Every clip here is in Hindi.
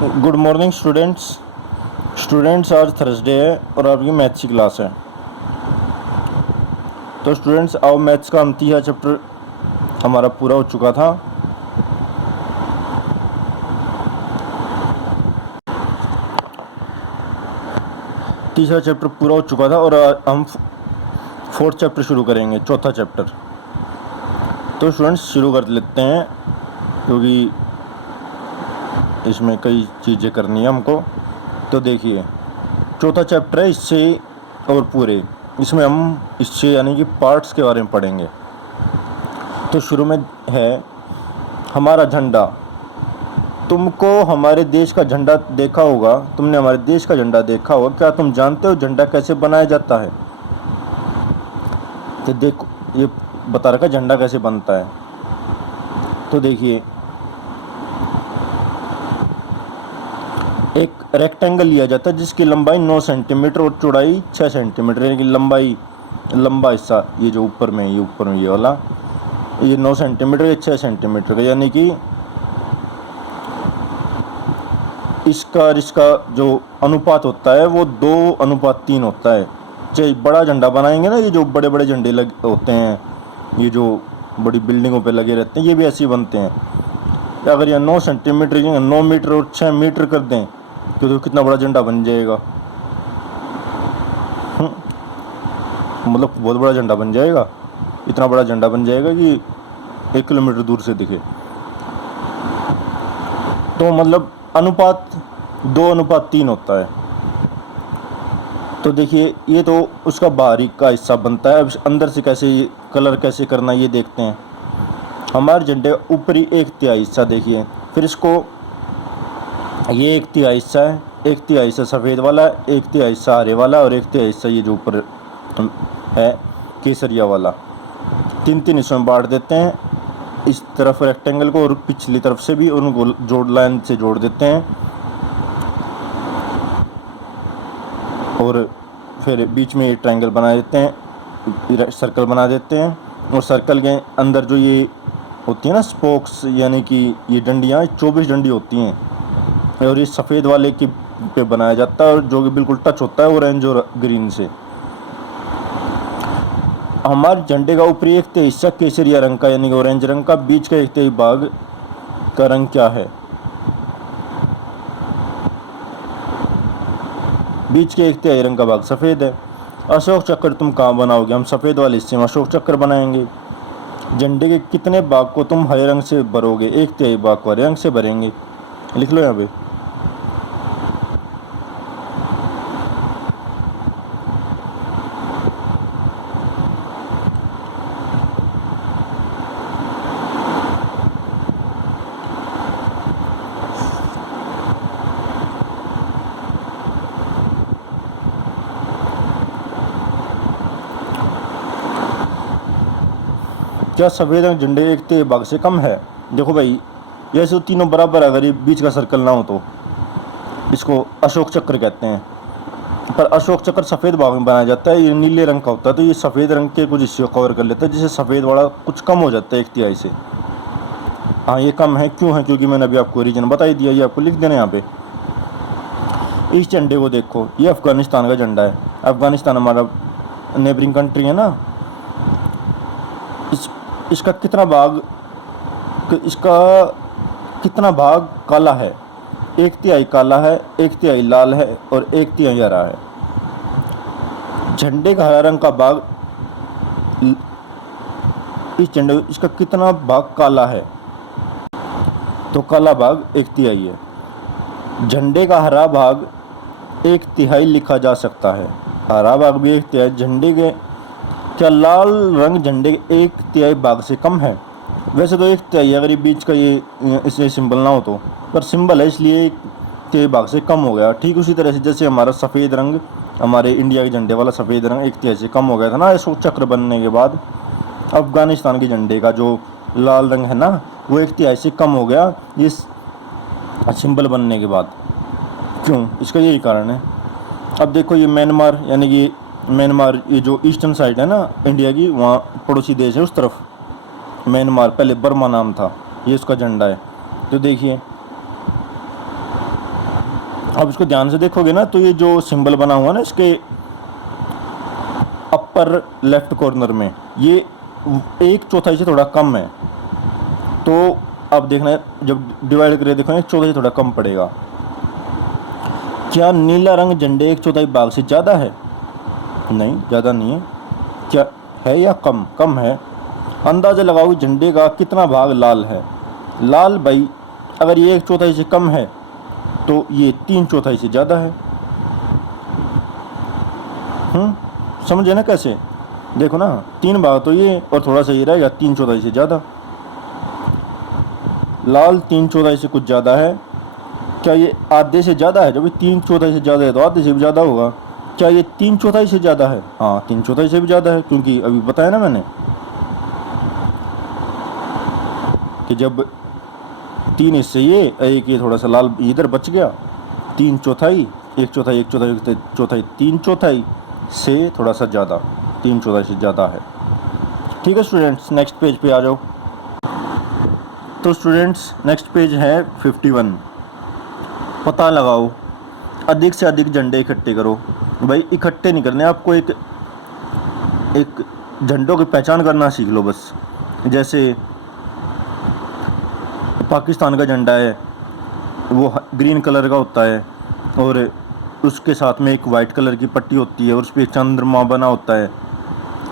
गुड मॉर्निंग स्टूडेंट्स आज थर्सडे है और आपकी मैथ्स की क्लास है। तो स्टूडेंट्स आओ, मैथ्स का हम 30 चैप्टर हमारा पूरा हो चुका था। तीसरा चैप्टर पूरा हो चुका था और हम फोर्थ चैप्टर शुरू करेंगे, चौथा चैप्टर। तो स्टूडेंट्स शुरू कर लेते हैं क्योंकि इसमें कई चीज़ें करनी है हमको। तो देखिए, चौथा चैप्टर है इससे और पूरे इसमें हम इससे यानी कि पार्ट्स के बारे में पढ़ेंगे। तो शुरू में है हमारा झंडा। तुमको हमारे देश का झंडा देखा होगा, तुमने हमारे देश का झंडा देखा होगा। क्या तुम जानते हो झंडा कैसे बनाया जाता है? तो देखो, ये बता रखा झंडा कैसे बनता है। तो देखिए, एक रेक्टेंगल लिया जाता है जिसकी लंबाई 9 सेंटीमीटर और चौड़ाई 6 सेंटीमीटर, यानी कि लंबा हिस्सा ये जो ऊपर में ये वाला, ये 9 सेंटीमीटर या 6 सेंटीमीटर का, यानी कि इसका जो अनुपात होता है वो 2:3 होता है। चाहे बड़ा झंडा बनाएंगे ना, ये जो बड़े बड़े झंडे होते हैं, ये जो बड़ी बिल्डिंगों पे लगे रहते हैं, ये भी ऐसे ही बनते हैं। अगर ये 9 सेंटीमीटर 9 मीटर और 6 मीटर कर दें तो कितना बड़ा झंडा बन जाएगा। मतलब बहुत बड़ा झंडा बन जाएगा। इतना बड़ा झंडा बन जाएगा कि 1 किलोमीटर दूर से दिखे। तो मतलब अनुपात 2:3 होता है। तो देखिए, ये तो उसका बाहरी का हिस्सा बनता है। अब अंदर से कैसे कलर कैसे करना ये देखते हैं। हमारे झंडे ऊपरी 1/3 हिस्सा देखिए, फिर इसको ये 1/3 हिस्सा है, 1/3 हिस्सा सफ़ेद वाला, 1/3 हिस्सा हरे वाला और 1/3 हिस्सा ये जो ऊपर है केसरिया वाला। 3 हिस्सों में बांट देते हैं। इस तरफ रेक्टेंगल को और पिछली तरफ से भी उनको लाइन से जोड़ देते हैं और फिर बीच में ये ट्रायंगल बना देते हैं, सर्कल बना देते हैं। और सर्कल के अंदर जो ये होती है ना स्पोक्स, यानी कि ये डंडियाँ 24 डंडी होती हैं और ये सफ़ेद वाले के पे बनाया जाता है और जो कि बिल्कुल टच होता है ऑरेंज और ग्रीन से। हमारे झंडे का ऊपरी 1/3 हिस्सा केसरिया रंग का यानी कि ऑरेंज रंग का, बीच का 1/3 भाग का रंग क्या है? बीच के 1/3 रंग का भाग सफ़ेद है। अशोक चक्र तुम कहाँ बनाओगे? हम सफ़ेद वाले हिस्से में अशोक चक्र बनाएंगे। झंडे के कितने भाग को तुम हरे रंग से भरोगे? 1/3 भाग को हरे रंग से भरेंगे। लिख लो यहाँ पे। क्या सफ़ेद रंग झंडे 1/3 भाग से कम है? देखो भाई, जैसे तो तीनों बराबर, अगर ये बीच का सर्कल ना हो तो इसको अशोक चक्र कहते हैं। पर अशोक चक्र सफ़ेद भाग में बनाया जाता है, ये नीले रंग का होता है। तो ये सफ़ेद रंग के कुछ हिस्से कवर कर लेता है, जिससे सफ़ेद वाला कुछ कम हो जाता है 1/3 से। हाँ, ये कम है। क्यों है? क्योंकि मैंने अभी आपको रीजन बता ही दिया। ये आपको लिख देना यहाँ पे। इस झंडे को देखो, ये अफ़गानिस्तान का झंडा है। अफ़गानिस्तान हमारा नेबरिंग कंट्री है ना। इसका कितना भाग काला है? 1/3 काला है, 1/3 लाल है और 1/3 हरा है। झंडे का हरा रंग का भाग, इस झंडे इसका कितना भाग काला है? तो काला भाग 1/3 है। झंडे का हरा भाग 1/3 लिखा जा सकता है। हरा भाग भी 1/3। झंडे के क्या लाल रंग झंडे के 1/3 भाग से कम है? वैसे तो 1/3, अगर ये बीच का ये इसे सिंबल ना हो तो, पर सिंबल है इसलिए 1/3 भाग से कम हो गया। ठीक उसी तरह से जैसे हमारा सफ़ेद रंग, हमारे इंडिया के झंडे वाला सफ़ेद रंग 1/3 से कम हो गया था ना अशोक चक्र बनने के बाद। अफ़गानिस्तान के झंडे का जो लाल रंग है ना, वो 1/3 से कम हो गया इस सिंबल बनने के बाद। क्यों? इसका यही कारण है। अब देखो, ये म्यांमार, यानी कि म्यांमार ये जो ईस्टर्न साइड है ना इंडिया की, वहाँ पड़ोसी देश है उस तरफ, म्यांमार, पहले बर्मा नाम था। ये उसका झंडा है। तो देखिए, अब इसको ध्यान से देखोगे ना तो ये जो सिंबल बना हुआ ना इसके अपर लेफ्ट कॉर्नर में, ये 1/4 से थोड़ा कम है। तो अब देखना है जब डिवाइड करके देखो 1/4 से थोड़ा कम पड़ेगा। क्या नीला रंग झंडे 1/4 भाग से ज़्यादा है? नहीं, ज़्यादा नहीं है। क्या है या कम? कम है। अंदाज़ा लगाओ झंडे का कितना भाग लाल है? लाल भाई अगर ये 1/4 से कम है तो ये 3/4 से ज़्यादा है। समझे ना कैसे? देखो ना, 3 भाग तो ये और थोड़ा सा ये रहेगा, 3/4 से ज़्यादा। लाल 3/4 से कुछ ज़्यादा है। क्या ये आधे से ज़्यादा है? जब ये 3/4 से ज़्यादा है तो आधे से भी ज़्यादा होगा। क्या ये 3/4 से ज़्यादा है? हाँ, 3/4 से भी ज़्यादा है, क्योंकि अभी बताया ना मैंने कि जब 3 हिस्से ये, एक ये थोड़ा सा लाल इधर बच गया, 3/4, 1/4, 1/4, 1/4, 3/4 से थोड़ा सा ज़्यादा, 3/4 से ज़्यादा है। ठीक है स्टूडेंट्स, नेक्स्ट पेज पे आ जाओ। तो स्टूडेंट्स नेक्स्ट पेज है 51। पता लगाओ, अधिक से अधिक झंडे इकट्ठे करो। भाई इकट्ठे नहीं करने आपको, एक झंडों की पहचान करना सीख लो बस। जैसे पाकिस्तान का झंडा है, वो ग्रीन कलर का होता है और उसके साथ में एक वाइट कलर की पट्टी होती है और उस पर चंद्रमा बना होता है।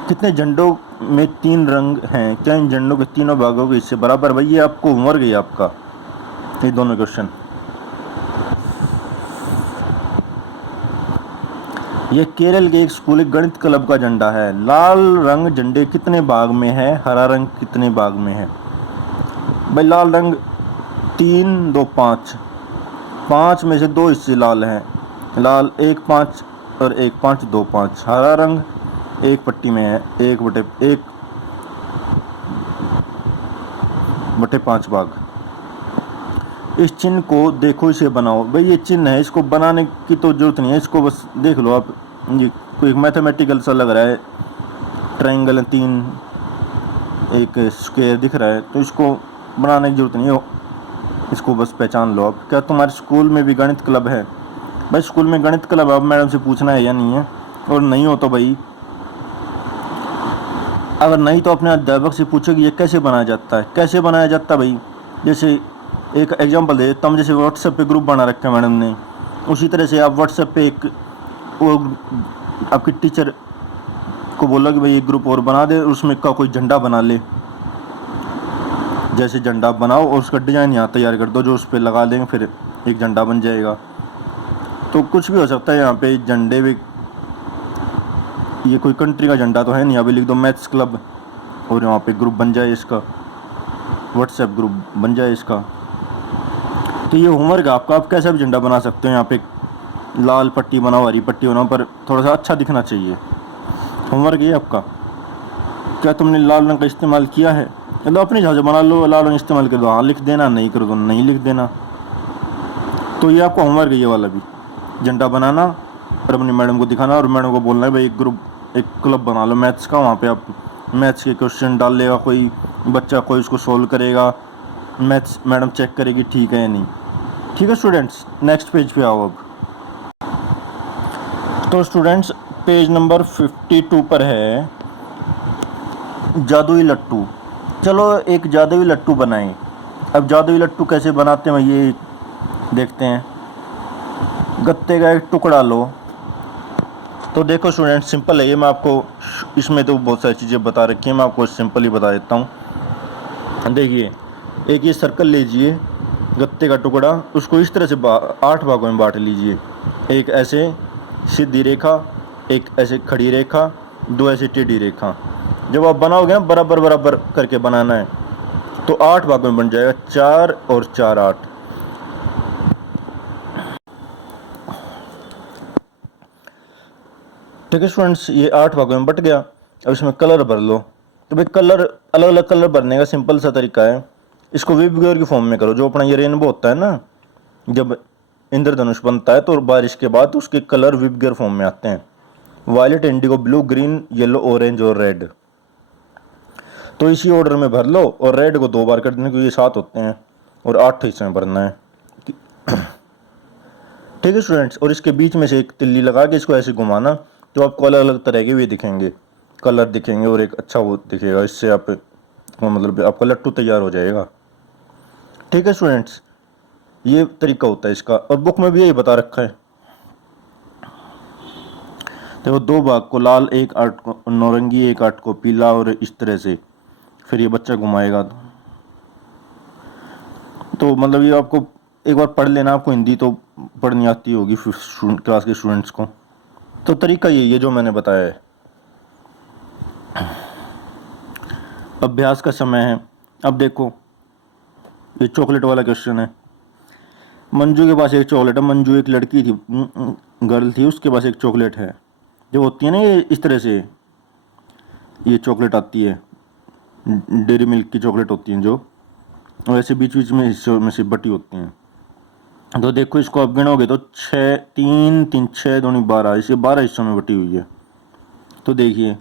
कितने झंडों में 3 रंग हैं? क्या इन झंडों के तीनों भागों के हिस्से बराबर? भाई ये आपको होमवर्क है आपका, ये दोनों क्वेश्चन। ये केरल के एक स्कूल गणित क्लब का झंडा है। लाल रंग झंडे कितने भाग में है? हरा रंग कितने भाग में है? भाई लाल रंग 3, 2, 5, 5 में से 2 हिस्से लाल हैं। लाल 1, 5 और 1, 5, 2, 5। हरा रंग एक पट्टी में है, 1/5 भाग। इस चिन्ह को देखो, इसे बनाओ। भाई ये चिन्ह है, इसको बनाने की तो जरूरत नहीं है, इसको बस देख लो आप। ये कोई मैथमेटिकल सा लग रहा है, ट्रायंगल 3, एक स्क्वायर दिख रहा है, तो इसको बनाने की जरूरत नहीं है, इसको बस पहचान लो आप। क्या तुम्हारे स्कूल में भी गणित क्लब है? भाई स्कूल में गणित क्लब आप मैडम से पूछना है या नहीं है, और नहीं हो तो भाई, अगर नहीं तो अपने अध्यापक से पूछो कि ये कैसे बनाया जाता है। कैसे बनाया जाता है भाई? जैसे एक एग्जांपल दे देता हूँ, जैसे व्हाट्सएप पे ग्रुप बना रखा है मैडम ने, उसी तरह से आप व्हाट्सएप पे एक वो आपकी टीचर को बोला कि भाई एक ग्रुप और बना दे, उसमें का कोई झंडा बना ले। जैसे झंडा बनाओ और उसका डिज़ाइन यहाँ तैयार कर दो, जो उस पर लगा देंगे, फिर एक झंडा बन जाएगा। तो कुछ भी हो सकता है यहाँ पे झंडे भी। ये कोई कंट्री का झंडा तो है नहीं, अभी लिख दो मैथ्स क्लब और यहाँ पे ग्रुप बन जाए इसका, व्हाट्सएप ग्रुप बन जाए इसका। तो ये होमवर्क है आपका, आप कैसा भी झंडा बना सकते हो। यहाँ पे लाल पट्टी बनाओ, हरी पट्टी बनाओ, पर थोड़ा सा अच्छा दिखना चाहिए। होमवर्क ये आपका। क्या तुमने लाल रंग का इस्तेमाल किया है? मतलब अपनी हिसाब से बना लो, लाल रंग इस्तेमाल कर दो, हाँ लिख देना, नहीं करो तो नहीं लिख देना। तो ये आपका होमवर्क है, ये वाला भी झंडा बनाना और अपनी मैडम को दिखाना, और मैडम को बोलना है भाई एक ग्रुप, एक क्लब बना लो मैथ्स का, वहाँ पे आप मैथ्स के क्वेश्चन डाल लेगा कोई बच्चा, कोई उसको सोल्व करेगा, मैथ्स मैडम चेक करेगी ठीक है या नहीं। ठीक है स्टूडेंट्स, नेक्स्ट पेज पे आओ अब। तो स्टूडेंट्स पेज नंबर 52 पर है जादुई लट्टू। चलो एक जादुई लट्टू बनाएं। अब जादुई लट्टू कैसे बनाते हैं ये देखते हैं। गत्ते का एक टुकड़ा लो। तो देखो स्टूडेंट सिंपल है ये, मैं आपको इसमें तो बहुत सारी चीज़ें बता रखी हैं, मैं आपको सिंपल ही बता देता हूँ। देखिए एक ये सर्कल लीजिए, गत्ते का टुकड़ा, उसको इस तरह से 8 भागों में बांट लीजिए। एक ऐसे सीधी रेखा, एक ऐसे खड़ी रेखा, 2 ऐसे टेढ़ी रेखा। जब आप बनाओगे ना बराबर बराबर करके बनाना है तो 8 भागों में बन जाएगा, 4 और 4 8। ठीक है स्टूडेंट्स, ये 8 भागों में बट गया। अब इसमें कलर भर लो। तो भाई कलर, अलग अलग कलर भरने का सिंपल सा तरीका है, इसको विबग्योर की फॉर्म में करो। जो अपना ये रेनबो होता है ना, जब इंद्रधनुष बनता है तो बारिश के बाद उसके कलर विबग्योर फॉर्म में आते हैं, violet, indigo, blue, green, yellow, orange और रेड। तो इसी ऑर्डर में भर लो, और रेड को 2 बार कर देना क्योंकि ये 7 होते हैं, और 8 हिस्से में भरना है। ठीक है स्टूडेंट्स, और इसके बीच में से एक तिल्ली लगा के इसको ऐसे घुमाना तो आपको अलग अलग तरह के वे दिखेंगे, कलर दिखेंगे और एक अच्छा वो दिखेगा। इससे आप मतलब आपका लट्टू तैयार हो जाएगा। ठीक है स्टूडेंट्स, ये तरीका होता है इसका, और बुक में भी यही बता रखा है। देखो, दो भाग को लाल, एक आर्ट को नारंगी, एक आर्ट को पीला, और इस तरह से फिर ये बच्चा घुमाएगा। तो मतलब ये आपको एक बार पढ़ लेना, आपको हिंदी तो पढ़नी आती होगी क्लास के स्टूडेंट्स को। तो तरीका यही है जो मैंने बताया है। अभ्यास का समय है। अब देखो, ये चॉकलेट वाला क्वेश्चन है। मंजू के पास एक चॉकलेट है। मंजू एक लड़की थी, गर्ल थी, उसके पास एक चॉकलेट है। जो होती है ना ये इस तरह से, ये चॉकलेट आती है, डेयरी मिल्क की चॉकलेट होती हैं जो, और ऐसे बीच बीच में हिस्सों में से बटी होती हैं। तो देखो, इसको आप गिनोगे तो 6 3 3 6 दूनी 12, इसे 12 हिस्सों में बटी हुई है। तो देखिए,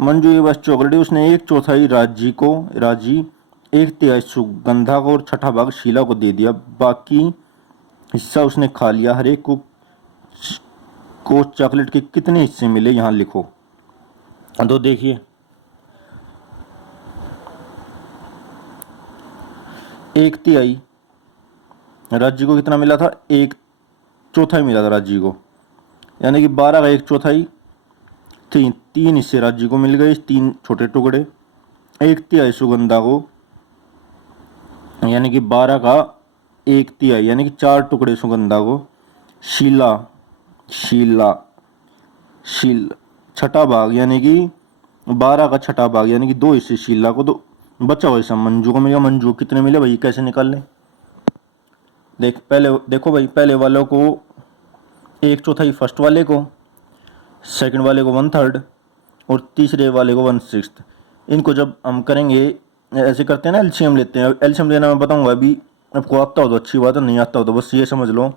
मंजू के पास चॉकलेट है, उसने एक चौथाई राजी, एक तिहाई सुगंधा को और छठा भाग शीला को दे दिया। बाकी हिस्सा उसने खा लिया। हर एक को चॉकलेट के कितने हिस्से मिले यहाँ लिखो। तो देखिए, एक तिहाई राज्य को कितना मिला था, एक चौथाई मिला था राज्य को, यानी कि 12 का एक चौथाई, तीन हिस्से राज्य को मिल गए, 3 छोटे टुकड़े। एक तिहाई सुगंधा को, यानी कि 12 का एक तिहाई, यानी कि 4 टुकड़े सुगंधा को। शीला शीला शील छठा भाग, यानी कि 12 का छठा भाग, यानी कि 2 हिस्से शीला को। तो बचा हुआ हिस्सा मंजू को मिलेगा। मंजू कितने मिले भाई, कैसे निकाल लें। देखो भाई, पहले वालों को एक चौथाई फर्स्ट वाले को, सेकंड वाले को 1/3 और तीसरे वाले को 1/6। इनको जब हम करेंगे, ऐसे करते हैं ना, एलसीएम लेते हैं। एलसीएम लेना मैं बताऊंगा अभी, आपको आता हो तो अच्छी बात है, नहीं आता हो तो बस ये समझ लो,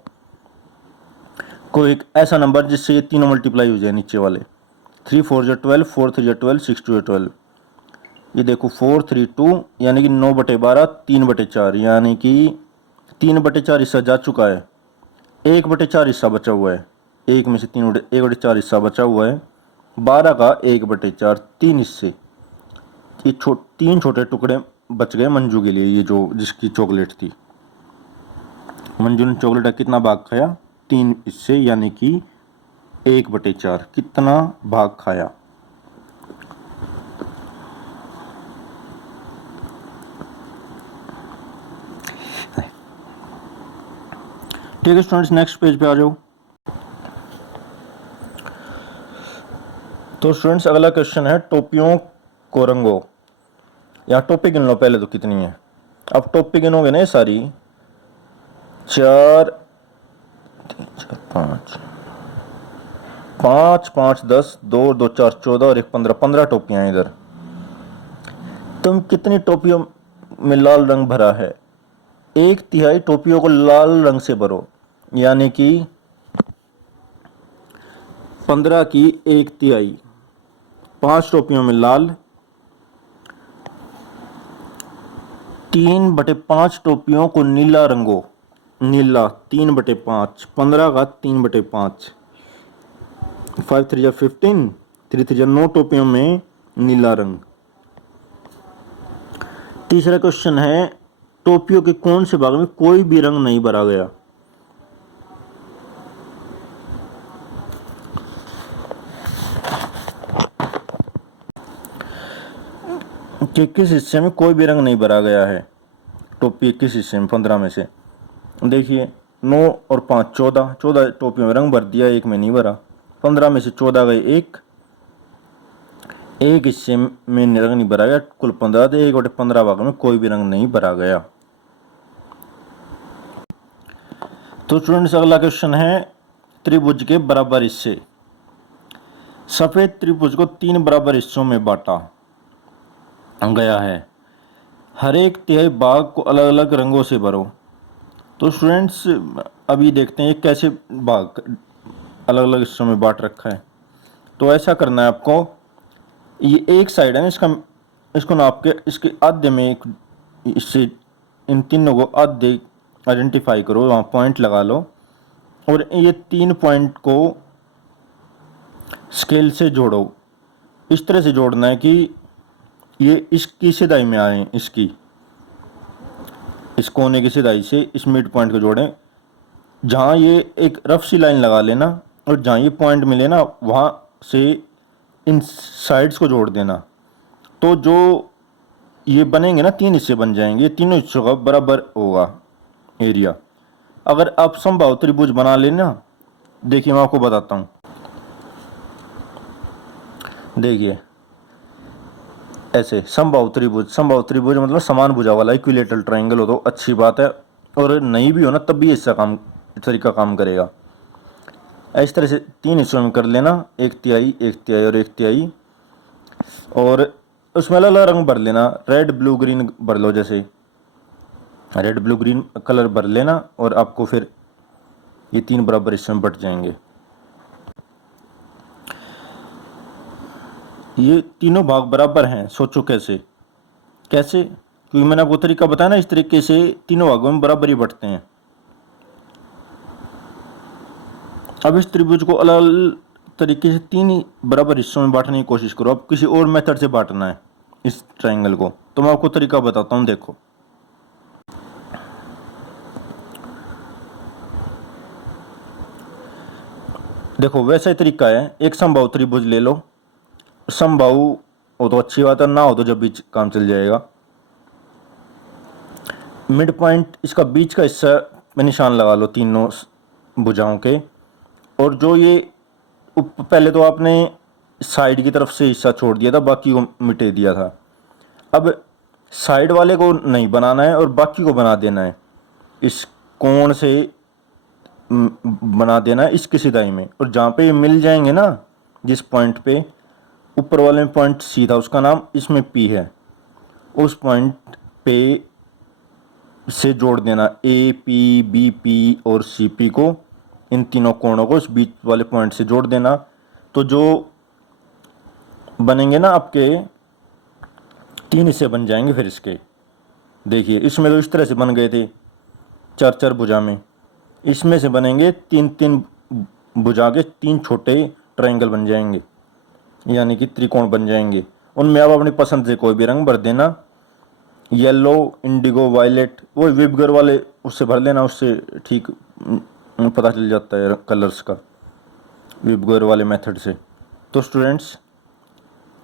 कोई एक ऐसा नंबर जिससे ये तीनों मल्टीप्लाई हो जाए नीचे वाले। 3 4 जो 12, 4 3 जो 12, 6 2 12। ये देखो 4 3 2, यानी कि 9/12, 3/4, यानी कि 3/4 हिस्सा जा चुका है, 1/4 हिस्सा बचा हुआ है। एक में से 1/4 हिस्सा बचा हुआ है। 12 का 1/4, 3 हिस्से, ये 3 छोटे टुकड़े बच गए मंजू के लिए। ये जो जिसकी चॉकलेट थी, मंजू ने चॉकलेट का कितना भाग खाया, 3 हिस्से, यानी कि 1/4। कितना भाग खाया। ठीक है स्टूडेंट्स, नेक्स्ट पेज पे आ जाओ। तो स्टूडेंट्स, अगला क्वेश्चन है टोपियों को रंगो। यहाँ टोपी गिन लो पहले तो कितनी है। अब टोपी गिनोगे ना, ये सारी 4 3 4 5 5 5 10, 2 2 4 14 और 1 15, 15 टोपियां हैं इधर। तुम कितनी टोपियों में लाल रंग भरा है। 1/3 टोपियों को लाल रंग से भरो, यानी कि 15 की 1/3, 5 टोपियों में लाल। 3/5 टोपियों को नीला रंगो, नीला 3/5, 15 का 3/5, 5 3 15, 3 3 9 टोपियों में नीला रंग। तीसरा क्वेश्चन है टोपियों के कौन से भाग में कोई भी रंग नहीं भरा गया। कि किस हिस्से में कोई भी रंग नहीं भरा गया है। टोपी किस हिस्से में 15 में से। देखिए 9 और 5 14, 14 टोपियों में रंग भर दिया, एक में नहीं भरा। 15 में से 14 गए, एक हिस्से में रंग नहीं भरा गया। कुल 15 थे, 1/15 भाग में कोई भी रंग नहीं भरा गया। तो स्टूडेंट्स, अगला क्वेश्चन है त्रिभुज के बराबर हिस्से। सफेद त्रिभुज को 3 बराबर हिस्सों में बांटा गया है। हर एक तिहाई भाग को अलग अलग रंगों से भरो। तो स्टूडेंट्स, अभी देखते हैं कैसे भाग अलग अलग हिस्सों में बांट रखा है। तो ऐसा करना है आपको, ये एक साइड है ना, इसको नाप के इसके आधे में इससे इन तीनों को आधे आइडेंटिफाई करो, वहाँ पॉइंट लगा लो। और ये 3 पॉइंट को स्केल से जोड़ो। इस तरह से जोड़ना है कि ये इसकी सिधाई में आए, इस कोने की सिधाई से इस मिड पॉइंट को जोड़ें। जहाँ ये एक रफ सी लाइन लगा लेना और जहाँ ये पॉइंट मिले ना वहाँ से इन साइड्स को जोड़ देना। तो जो ये बनेंगे ना 3 हिस्से बन जाएंगे, तीनों हिस्सों का बराबर होगा एरिया। अगर आप समबाहु त्रिभुज बना लेना, देखिए मैं आपको बताता हूँ। देखिए ऐसे समबाहु त्रिभुज मतलब समान भुजा वाला इक्विलेटरल ट्रायंगल हो तो अच्छी बात है, और नहीं भी हो ना तब भी इसका तरीका काम करेगा। इस तरह से 3 हिस्सों में कर लेना, 1/3 1/3 और 1/3, और उसमें अलग अलग रंग भर लेना। रेड ब्लू ग्रीन भर लो, जैसे रेड ब्लू ग्रीन कलर भर लेना और आपको फिर ये 3 बराबर हिस्सों में बट जाएंगे। ये तीनों भाग बराबर हैं। सोचो कैसे क्योंकि मैंने आपको तरीका बताया ना, इस तरीके से तीनों भागों में बराबर ही बटते हैं। अब इस त्रिभुज को अलग अलग तरीके से 3 बराबर हिस्सों में बांटने की कोशिश करो। अब किसी और मेथड से बांटना है इस ट्रायंगल को, तो मैं आपको तरीका बताता हूँ। देखो वैसा ही तरीका है। एक समबाहु त्रिभुज ले लो, समबाहु हो तो अच्छी बात है, ना हो तो जब बीच काम चल जाएगा। मिड पॉइंट इसका बीच का हिस्सा में निशान लगा लो तीनों भुजाओं के, और जो ये पहले तो आपने साइड की तरफ से हिस्सा छोड़ दिया था, बाकी को मिटे दिया था। अब साइड वाले को नहीं बनाना है और बाकी को बना देना है। इस कोण से बना देना है इसकी सिधाई में, और जहाँ पे ये मिल जाएंगे ना, जिस पॉइंट पे ऊपर वाले में पॉइंट सी था उसका नाम इसमें पी है, उस पॉइंट पे से जोड़ देना ए पी बी पी और सी पी को। इन तीनों कोणों को इस बीच वाले पॉइंट से जोड़ देना। तो जो बनेंगे ना आपके 3 हिस्से बन जाएंगे फिर इसके। देखिए इसमें तो इस तरह से बन गए थे 4-4 भुजा में, इसमें से बनेंगे 3-3 भुजा के 3 छोटे ट्रायंगल बन जाएंगे, यानी कि त्रिकोण बन जाएंगे। उनमें आप अपनी पसंद से कोई भी रंग भर देना, येलो, इंडिगो, वायलेट, वो विबगर वाले उससे भर लेना, उससे ठीक पता चल जाता है कलर्स का, विबगर वाले मेथड से। तो स्टूडेंट्स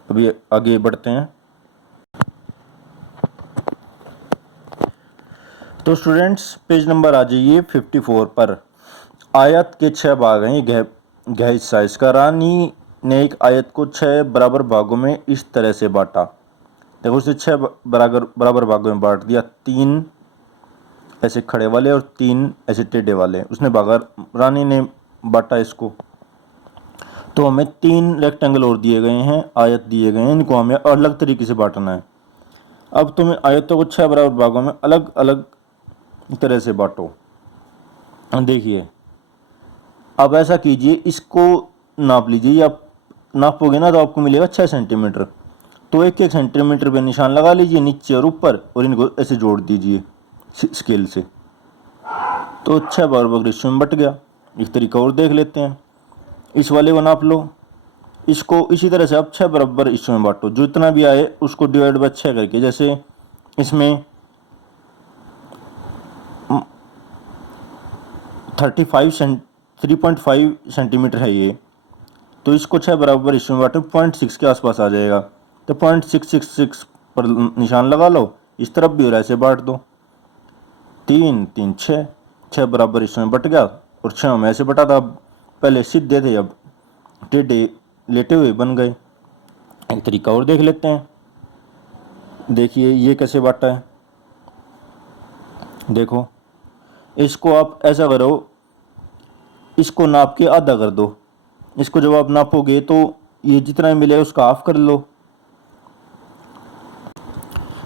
अभी आगे बढ़ते हैं। तो स्टूडेंट्स पेज नंबर आ जाइए 54 पर। आयत के 6 भाग हैं, ये गह हिस्सा इसका। रानी ने एक आयत को 6 बराबर भागों में इस तरह से बांटा। देखो उसे 6 बराबर भागों में बांट दिया, 3 ऐसे खड़े वाले और 3 ऐसे टेढ़े वाले। उसने भागा, रानी ने बांटा इसको। तो हमें 3 रेक्टेंगल और दिए गए हैं, आयत दिए गए हैं, इनको हमें अलग तरीके से बांटना है। अब तुम्हें आयतों को 6 बराबर भागों में अलग अलग तरह से बांटो। देखिए अब ऐसा कीजिए, इसको नाप लीजिए। आप नापोगे ना तो आपको मिलेगा 6 सेंटीमीटर। तो 1-1 सेंटीमीटर पे निशान लगा लीजिए नीचे और ऊपर, और इनको ऐसे जोड़ दीजिए स्केल से। तो 6 बराबर हिस्सों में बट गया। एक तरीका और देख लेते हैं। इस वाले को नाप लो, इसको इसी तरह से आप 6 बराबर हिस्सों में बांटो। जो इतना भी आए उसको डिवाइड बाय 6 करके। जैसे इसमें 3.5 सेंटीमीटर है ये, तो इसको 6 बराबर हिस्सों में बांटो, 0.6 के आसपास आ जाएगा। तो 0.666 पर निशान लगा लो, इस तरफ भी और ऐसे बांट दो। 3 3 6 बराबर हिस्सों में बट गया, और 6 में ऐसे बटा था। पहले सीधे थे, अब टेढ़े लेटे हुए बन गए। एक तरीका और देख लेते हैं। देखिए ये कैसे बांटा है। देखो इसको आप ऐसा करो, इसको नाप के आधा कर दो। इसको जब आप नापोगे तो ये जितना मिलेगा उसका हाफ कर लो।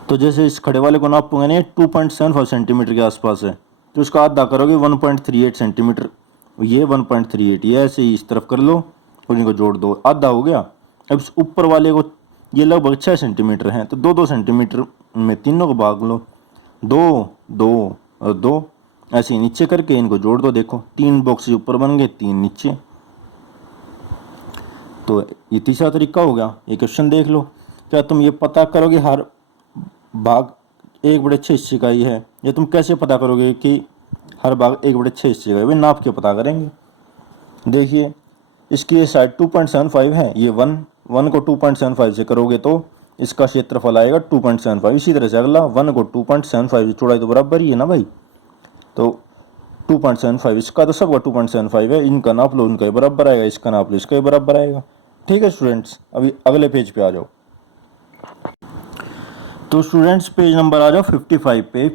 तो जैसे इस खड़े वाले को नापोगे ना 2.75 सेंटीमीटर के आसपास है, तो उसका आधा करोगे 1.38 सेंटीमीटर। ये 1.38, ये ऐसे ही इस तरफ कर लो और इनको जोड़ दो, आधा हो गया। अब इस ऊपर वाले को, ये लगभग 6 सेंटीमीटर हैं, तो 2-2 सेंटीमीटर में तीनों को भाग लो, 2 2 और 2। ऐसे ही नीचे करके इनको जोड़ दो। देखो 3 बॉक्स ऊपर बन गए, 3 नीचे। तो ये तीसरा तरीका हो गया। ये क्वेश्चन देख लो। क्या तुम ये पता करोगे हर भाग 1/6 हिस्से का ही है? ये तुम कैसे पता करोगे कि हर भाग 1/6 हिस्से का है? भाई नाप के पता करेंगे। देखिए इसकी ये साइड 2.75 है, ये 1 को 2.75 से करोगे तो इसका क्षेत्रफल आएगा 2.75। इसी तरह से अगला 1 को 2.75 से, चौड़ाई तो बराबर ही है ना भाई, तो 2.75 इसका, तो सबका 2.75 है। इनका नाप लो, इनका ही बराबर आएगा, इसका नाप लो, इसका ही बराबर आएगा। ठीक है स्टूडेंट्स, अभी अगले पेज पे आ जाओ। तो स्टूडेंट्स पेज नंबर आ जाओ 55 पे।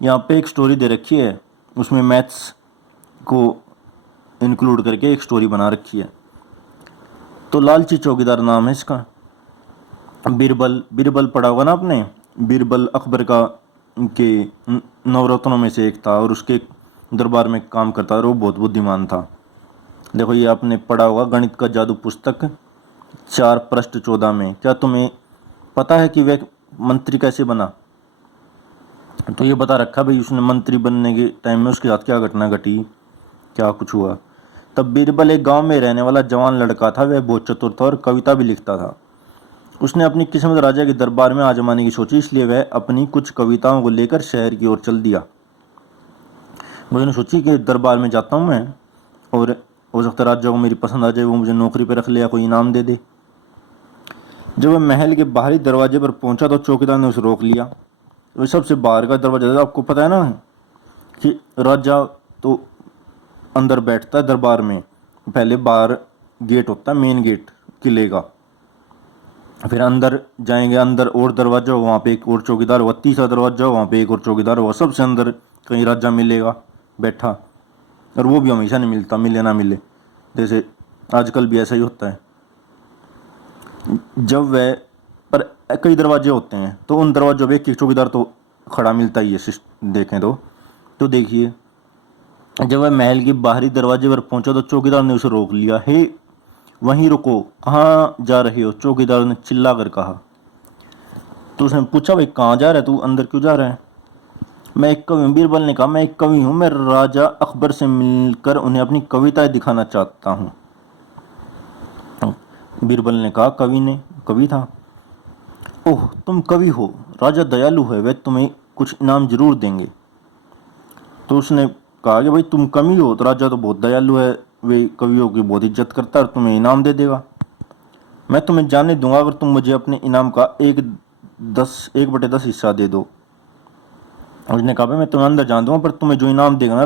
यहाँ पे एक स्टोरी दे रखी है, उसमें मैथ्स को इंक्लूड करके एक स्टोरी बना रखी है। तो लालची चौकीदार नाम है इसका। बीरबल, बीरबल पढ़ा होगा ना आपने। बीरबल अकबर का के नवरत्नों में से एक था और उसके दरबार में काम करता था और वो बहुत बुद्धिमान था। देखो ये आपने पढ़ा होगा गणित का जादू पुस्तक 4 पृष्ठ 14 में। क्या तुम्हें पता है कि वह मंत्री कैसे बना? तो ये बता रखा भाई उसने मंत्री बनने के टाइम में उसके साथ क्या घटना घटी, क्या कुछ हुआ। तब बीरबल एक गांव में रहने वाला जवान लड़का था। वह बहुत चतुर था और कविता भी लिखता था। उसने अपनी किस्मत राजा के दरबार में आजमाने की सोची, इसलिए वह अपनी कुछ कविताओं को लेकर शहर की ओर चल दिया। मैंने सोची कि दरबार में जाता हूँ मैं, और हो सकता है राजा को मेरी पसंद आ जाए, वो मुझे नौकरी पर रख ले या कोई इनाम दे दे। जब वह महल के बाहरी दरवाजे पर पहुंचा तो चौकीदार ने उसे रोक लिया। वो सबसे बाहर का दरवाजा था, आपको पता है ना कि राजा तो अंदर बैठता है दरबार में, पहले बाहर गेट होता है, मेन गेट किले का, फिर अंदर जाएंगे, अंदर और दरवाजा हो, वहाँ पे एक और चौकीदार होगा, तीसरा दरवाजा हो, वहाँ पे एक और चौकीदार होगा, सबसे अंदर कहीं राजा मिलेगा बैठा, और वो भी हमेशा नहीं मिलता, मिले ना मिले, जैसे आजकल भी ऐसा ही होता है। जब वह पर कई दरवाजे होते हैं तो उन दरवाजों पे एक एक चौकीदार तो खड़ा मिलता ही है देखें तो देखिए जब वह महल के बाहरी दरवाजे पर पहुंचा तो चौकीदार ने उसे रोक लिया। हे वहीं रुको, कहाँ जा रहे हो? चौकीदार ने चिल्ला कर कहा। तो उसने पूछा भाई कहाँ जा रहा है तू, अंदर क्यों जा रहा है? मैं एक कवि हूँ, बीरबल ने कहा। मैं एक कवि हूँ, मैं राजा अकबर से मिलकर उन्हें अपनी कविताएं दिखाना चाहता हूँ। बीरबल ने कहा कवि था? ओह तुम कवि हो, राजा दयालु है, वह तुम्हें कुछ इनाम जरूर देंगे। तो उसने कहा कि भाई तुम कवि हो तो राजा तो बहुत दयालु है, वे कवियों की बहुत इज्जत करता है और तुम्हें इनाम दे देगा। मैं तुम्हें जाने दूंगा अगर तुम मुझे अपने इनाम का 1/10 हिस्सा दे दो। उसने कहा भाई मैं तुम्हें अंदर जान दूंगा पर तुम्हें जो इनाम देगा